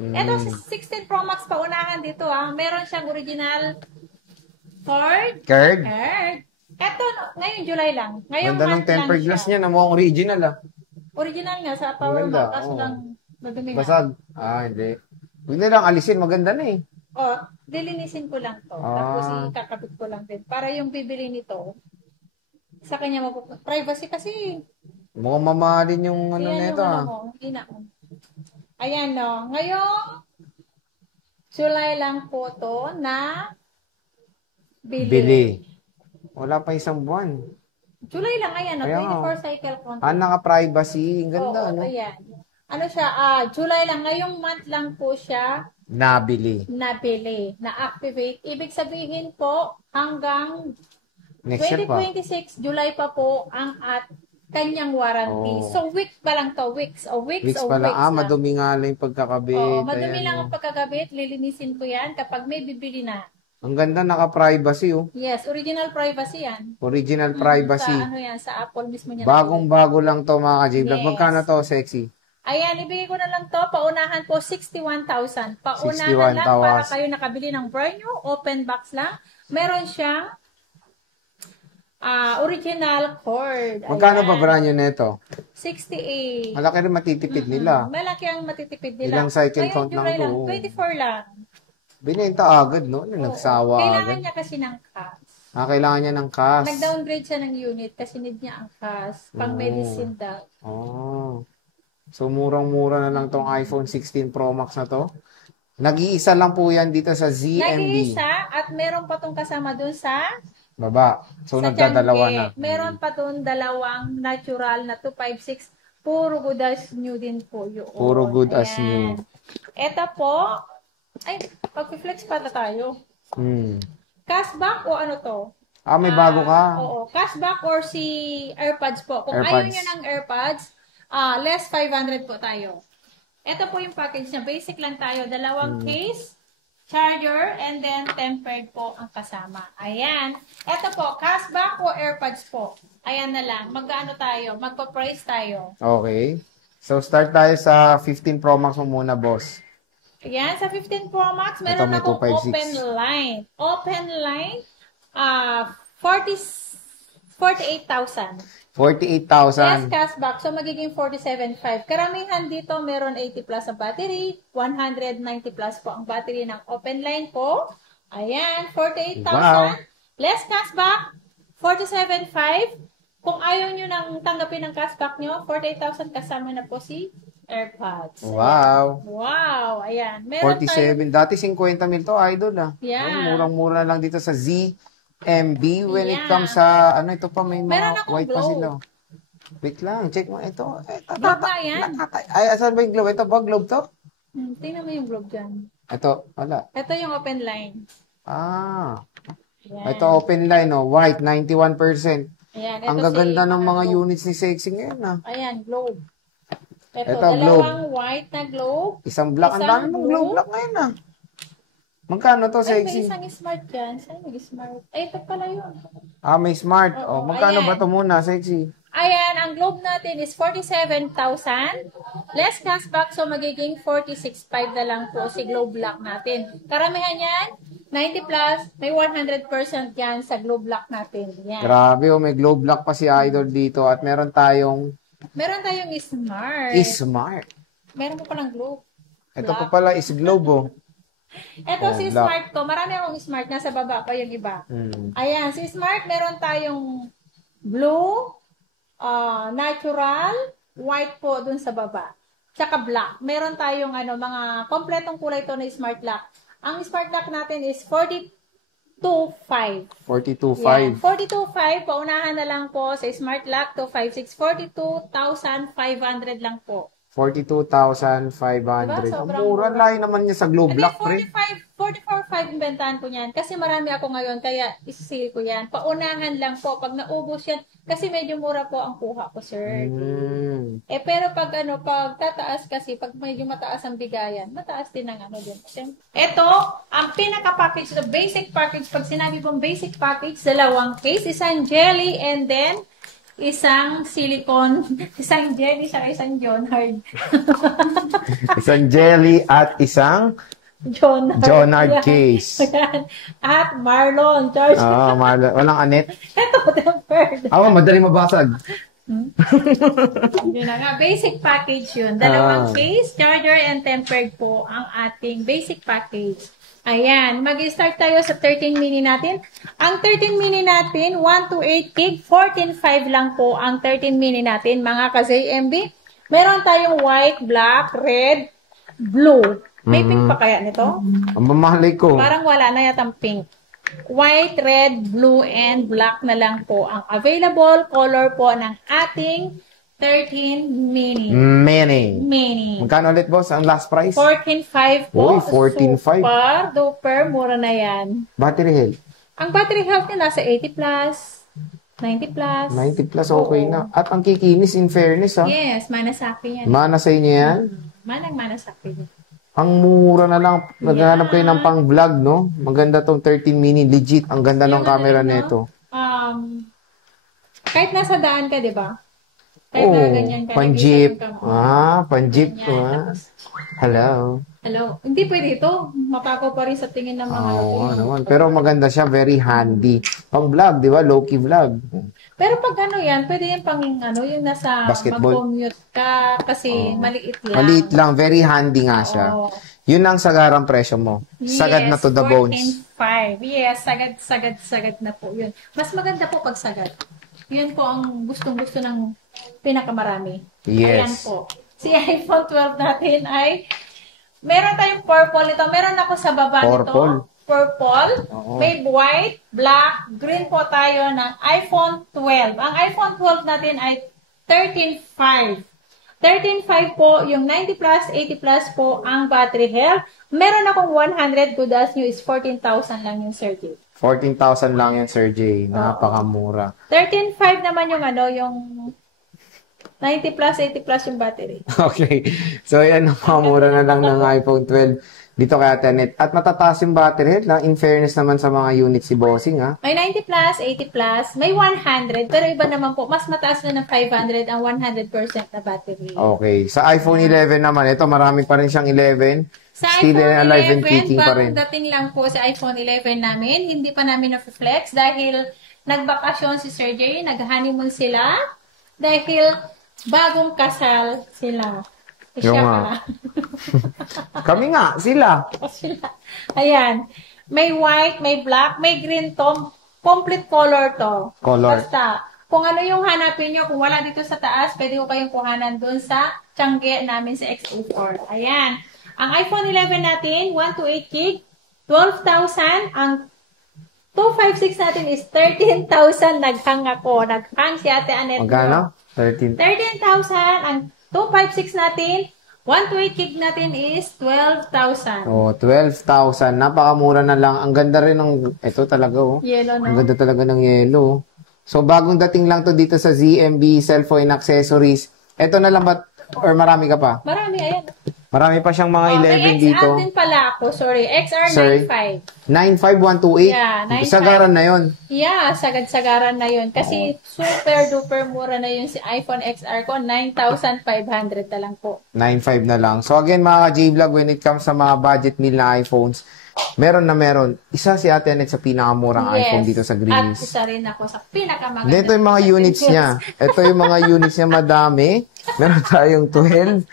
Ito, Mm. 16 Pro Max paunahan dito ah. Meron siyang original Ford Curd. Card. Ito, ngayon July lang. Ngayong Ganda ng month lang tempered siya. glass niya na mukhang original ah. Original nga sa Ang Power ganda. Mac, kaso Oo. lang madumi nga. Basag. Ah, hindi. Huwag na lang alisin. Maganda na eh. Oh, dilinisin ko lang to. Tapos Ah, ikakabit ko lang din. Para yung bibili nito, sa kanya privacy kasi. mukhang mamahalin yung ano Ayan yung nito ano ah. mo, ina mo. Ayan no. Ngayong July lang po to na bili. Bili. Wala pa isang buwan. July lang, ayan no. Kaya nga, oh. 24 cycle Ah, contract. naka-privacy. Ang ganda, Oo, ano? ayan. Ano siya, July lang. Ngayong month lang po siya Nabili. nabili, na-activate. Ibig sabihin po, hanggang Next year pa. 2026, July pa po ang kanyang warranty. Oh. So, week pa lang to. Weeks. O weeks Weeks o pala. weeks Ah, lang. madumi nga lang yung Oo, pagkakabit. madumi Ayan, lang oh. ang pagkakabit. Lilinisin ko yan kapag may bibili na. Ang ganda, naka-privacy, oh. Yes, original privacy yan. Original Sa privacy. ano yan, sa Apple mismo niya. Bagong-bago lang to, mga ka-J-Vlog. Yes. Magkano to, sexy? Ayan, ibigay ko na lang to. Paunahan po, 61,000. Paunahan lang para 61,000. kayo nakabili ng brand new, open box lang. Meron siyang original cord. Magkano ba Ayan. brand nyo nito? 68. Malaki rin matitipid nila. Malaki ang matitipid nila. Ilang cycle Ngayon, count lang July to? lang. 24 lang. Binenta agad, no? Oo. Nagsawa Kailangan agad. niya kasi ng cash. Ah, kailangan niya ng cash. Nag-downgrade siya ng unit kasi need niya ang cash. Pang medicine daw. Oh. So, murang-mura na lang tong iPhone 16 Pro Max na to. Nag-iisa lang po yan dito sa ZMB. Nag-iisa at meron pa tong kasama dun sa Baba. So, sa nagdadalawa na. Tiangge. Meron pa dun dalawang natural na 256. Puro good as new din po yun. Puro good as new. Ito po, ay, pag-flex pa na tayo. Hmm. Cashback o ano to? Ah, may bago ka. Oo, cashback or si AirPods po. Kung AirPods. ayaw nyo ng AirPods, less 500 po tayo. Ito po yung package niya. Basic lang tayo. Dalawang case, charger, and then tempered po ang kasama. Ayan. Ito po, cashback o AirPods po. Ayan na lang. Magkano tayo? Magpa-price tayo. Okay. So, start tayo sa 15 Pro Max mo muna, boss. Ayan, sa 15 Pro Max, meron may akong 256. open line. Open line, 48,000. 48,000. Yes, cashback. So, magiging 47,500. Karamihan dito, meron 80 plus ang battery. 190 plus po ang battery ng open line po. Ayan, 48,000. Wow. Less cashback, 47,500. Kung ayaw nyo nang tanggapin ng cashback nyo, 48,000 kasama na po si AirPods. Wow. Wow, ayan. Meron 47. Dati 50 mil to, idol ah. Yeah. Ay, murang-mura lang dito sa ZMB. When it Yeah. comes sa, ano ito pa, may Meron mga akong white pa glow. sila. Wait lang, check mo ito. Globe ba yan? Ay, asan ba yung globe? Ito ba, globe to? Tingnan mo yung globe dyan. Ito, wala. Ito yung open line. Ah, Ayan. ito open line, oh, white, 91%. Ayan. Ang Ito gaganda ng mga globe. units ni Sexy ngayon ah. Ayan, globe. Ito, Ito, dalawang white na globe. Isang black. Ang Isang dami mong blue. globe black ngayon ah. Magkano to, Ay, may Sexy? isang smart dyan. Saan may smart? Ay, ito pala yun. Ah, may smart. Oo, Oh, magkano ayan. ba to muna, Sexy? Ayan, ang globe natin is 47,000. Less cashback, so magiging 46,500 na lang po si globe lock natin. Karamihan yan, 90 plus, may 100% yan sa globe lock natin. Yan. Grabe, oh, may globe black pa si Idol dito at meron tayong Meron tayong smart. smart. Meron pa palang globe. Ito pa pala is globe, oh. Ito si black. smart ko. Marami akong smart. Nasa baba pa yung iba. Hmm. Ayan, si smart meron tayong blue, natural, white po dun sa baba. Tsaka black. Meron tayong mga kompletong kulay to na smart lock. Ang smart lock natin is 42,500. 42.5. 42,500. Paunahan na lang po sa smart lock to 56. 42,500 lang po. 42,500. Diba? Ang Sobrang mura. mura. Layo naman niya sa globe Hindi, black, pre. 44,500 inventahan ko niyan. Kasi marami ako ngayon, kaya isi-sale ko yan. Paunahan lang po. Pag naubos yan, kasi medyo mura po ang kuha ko, sir. Hmm. Pero pag tataas kasi, pag medyo mataas ang bigayan, mataas din ang din. Ito, ang pinaka-package, the basic package. Pag sinabi pong basic package, dalawang case, isang jelly, and then isang silicone, isang jelly, saka isang John Hard. Isang jelly at isang John Hard. John Hard Yan. case. Yan. At Marlon, George. Walang anet. Ito, tempered. Madali mabasag. Yun na nga, basic package yun. Dalawang case, charger, and tempered po ang ating basic package. Ayan, mag-start tayo sa 13 mini natin. Ang 13 mini natin, 1 to 8 gig, 14.5 lang po ang 13 mini natin, mga ka-JMB. Meron tayong white, black, red, blue. May pink pa kaya nito? Ang mamahalay ko. Parang wala na yatang pink. White, red, blue, and black na lang po ang available color po ng ating 13 mini. Mini. Magkano ulit, boss? Ang last price? 14.5 po. Uy, 14.5. Super duper mura na yan. Battery health? Ang battery health niya nasa 80 plus, 90 plus. 90 plus, okay na. At ang kikinis, in fairness, ha? Yes, mana sa akin yan. Mana sa inyo yan? Mana sa akin yan. Ang mura na lang. Naghahanap kayo ng pang-vlog, no? Maganda tong 13 mini. Legit. Ang ganda ng camera nito. Kahit nasa daan ka, di ba? Kahit na ganyan ka. Pan-jeep. nag-isip ka. Pan-jeep. Hello. Hello. Hindi pwede ito. Mapako pa rin sa tingin ng mga naman. Pero maganda siya. Very handy. Pang-vlog, di ba? Low-key vlog. Pero pag ano yan, pwede yan pang yung nasa Basketball. mag-commute ka kasi maliit lang. Maliit lang. Very handy nga siya. Yun ang sagarang presyo mo. Sagad na to the bones. 14.5. Yes, sagad na po yun. Mas maganda po pag sagad. Yun po ang gustong-gusto ng pinakamarami. Yes. Ayan po. Si iPhone 12 natin ay meron tayong purple nito. Meron ako sa baba nito. Purple. May white, black, green po tayo ng iPhone 12. Ang iPhone 12 natin ay 13.5. 13.5 po, yung 90 plus, 80 plus po ang battery health. Meron akong 100, good as new is 14,000 lang yung Sir J. 14,000 lang yan, Sir J. Napakamura. 13.5 naman yung yung 90 plus, 80 plus yung battery. Okay. So, yan, napakamura na lang ng iPhone 12 dito kay Atenet. At matataas yung battery health, in fairness naman sa mga units si Bossing, ha? May 90 plus, 80 plus, may 100, pero iba naman po, mas mataas na ng 500 ang 100% na battery. Okay. Sa iPhone 11 naman, ito marami pa rin siyang 11. Sa Still iPhone alive and 11, kicking pa rin. bagong dating lang po sa iPhone 11 namin, hindi pa namin na-flex dahil nagbakasyon si Sir J, nag-honeymoon sila, dahil bagong kasal sila. Yung nga. Kami nga, sila. Ayan. May white, may black, may green to. Complete color to. Basta, kung ano yung hanapin nyo, kung wala dito sa taas, pwede ko kayong kuhanan dun sa tiyangge namin sa X04. Ayan. Ang iPhone 11 natin, 1 to 8 gig, 12,000. Ang 256 natin is 13,000. Naghang ako. Naghang si Ate Anet. Magkano? 13,000. 13,000. Ang 256 natin, 1 to 8 gig natin is 12,000. Oh, 12,000. Napakamura na lang. Ang ganda rin ng, ito talaga, oh. Yellow na. Ang ganda talaga ng yellow. So, bagong dating lang to dito sa ZMB Cellphone Accessories. Ito na lang ba, or marami ka pa? Marami, ayan. Marami pa siyang mga 11 may dito. XR din pala ako. Sorry. XR 95. 95128. Yeah, 95. Sagaran na yon. Yeah, sagad-sagaran na yun. Kasi super duper mura na yun si iPhone XR ko. 9,500 na lang po. 9.5 na lang. So again, mga J-Vlog, when it comes sa mga budget meal na iPhones, meron. Isa si Ate Anet sa pinakamurang iPhone dito sa Greenies. At isa rin ako sa pinakamaganda. Ito yung mga units niya. Ito yung mga units niya madami. Meron tayong 12,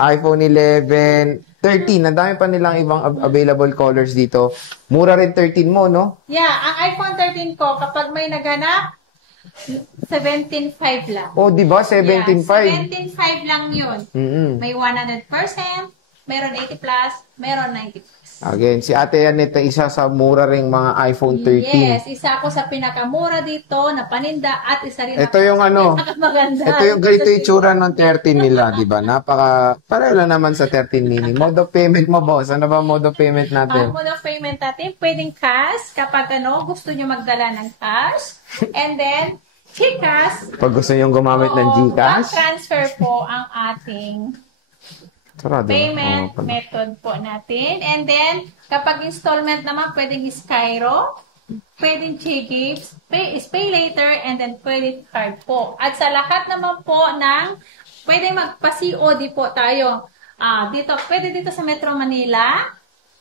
iPhone 11, 13. Ang dami pa nilang ibang available colors dito. Mura rin 13 mo, no? Yeah, ang iPhone 13 ko, kapag may naganap, 17.5 lang. Oh, di ba? 17.5. Yeah, 17.5 lang yun. May 100%, meron 80 plus, meron 90 plus. Again, si Ate Anet na isa sa mura ring mga iPhone 13. Yes, isa ako sa pinakamura dito na paninda at isa rin ito ako yung sa ano, pinakamaganda. ito yung ganito yung tsura ng 13 nila, di ba? Pareho lang naman sa 13 mini. Mode of payment mo, boss. Ano ba mode of payment natin? Ang mode of payment natin, pwedeng cash kapag gusto nyo magdala ng cash. And then, GCash. Pag gusto nyo gumamit ng GCash. Bank transfer po ang ating payment method po natin. And then, kapag installment naman, pwedeng Skyro. pwedeng gifts, pay later, and then credit card po. At sa lahat naman po ng pwedeng magpa-COD po tayo. Pwede dito sa Metro Manila.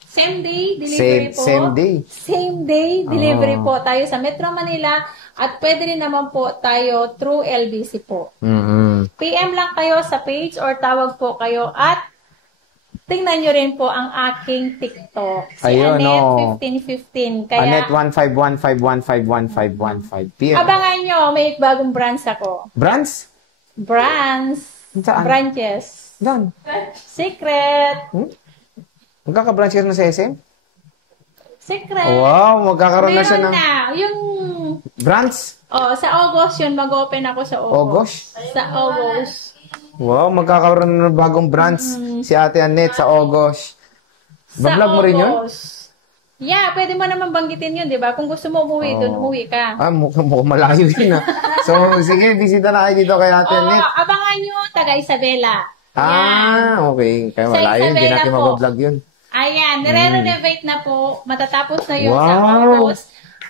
Same day delivery po. Same day. Same day delivery po tayo sa Metro Manila. At pwede rin naman po tayo through LBC po. PM lang kayo sa page or tawag po kayo at tingnan nyo rin po ang aking TikTok. Si Ayun, Anet1515. Kaya, Anet 15151511515 PM. abangan nyo, may bagong branch ako. Brands? Saan? Branches. Doon. Secret. Magkaka-branch ka na sa SM? Secret. Wow, magkakaroon na siya Meron ng na. Yung, brands? sa August yun, mag-open ako sa August. August? Sa August. Wow, magkakaroon na ng bagong branch si Ate Anet sa August. Ba-vlog mo rin yun? Yeah, pwede mo naman banggitin yun, di ba? Kung gusto mo umuwi, doon umuwi ka. Mukhang malayo yun So, sige, bisita na kayo dito kay Ate Anet. Abangan nyo, taga Isabela. Okay. Kaya Sa malayo, hindi Isabela natin po. mag-vlog yun. Ayan, nire-renovate na po. Matatapos na yun sa Wow. August.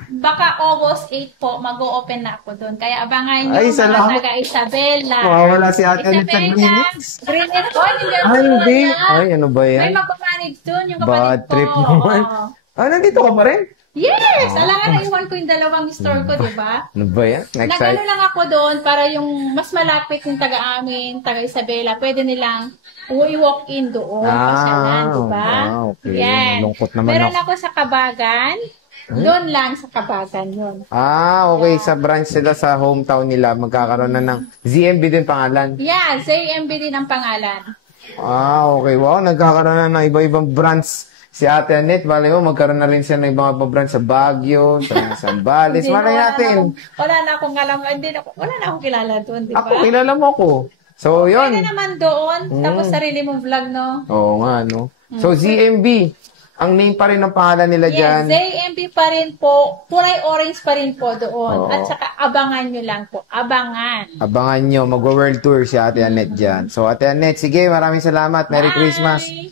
Baka August 8 po, mag-o-open na ako doon. Kaya abangan nyo Ay, mga salamat. taga Isabela. Wala si Ate Anet sa Isabela, Greenwich. Green Hills. Oh, Ay, hindi. Ay, ano ba May yan? magpapanage doon, yung kapatid Bad ko. trip naman. Oo. Nandito ka pa rin? Yes! Alam nga, naiwan ko yung dalawang store ko, di ba? Ano ba yan? Next Nagano time. lang ako doon para yung mas malapit yung taga-amin, taga-Isabela, pwede nilang i-walk-in doon. Pasyalan, di ba? Okay. Yan. Malungkot naman Meron ako. ako sa Kabagan. Doon lang sa Kabagan yun. Okay. Sa branch sila sa hometown nila, magkakaroon na ng ZMB din pangalan. Yeah, ZMB din ang pangalan. Okay. Wow, nagkakaroon na ng iba-ibang branch. Si Ate Anet, bali mo, magkaroon na rin siya ng ibang branch sa Baguio, sa Zambales. Hindi, Malay natin. Wala na akong alam. Wala na akong kilala doon, di ba? Ako, kilala mo ko. So, Pwede yun. naman doon. Tapos sarili mong vlog, no? Oo nga, no? So, ZMB, ang name pa rin ng pangalan nila dyan. Yes, ZMB pa rin po. Kulay orange pa rin po doon. Oo. At saka abangan nyo lang po. Abangan. Abangan nyo, mag-world tour si Ate Anet dyan. So, Ate Anet, sige, maraming salamat. Merry Christmas. Bye!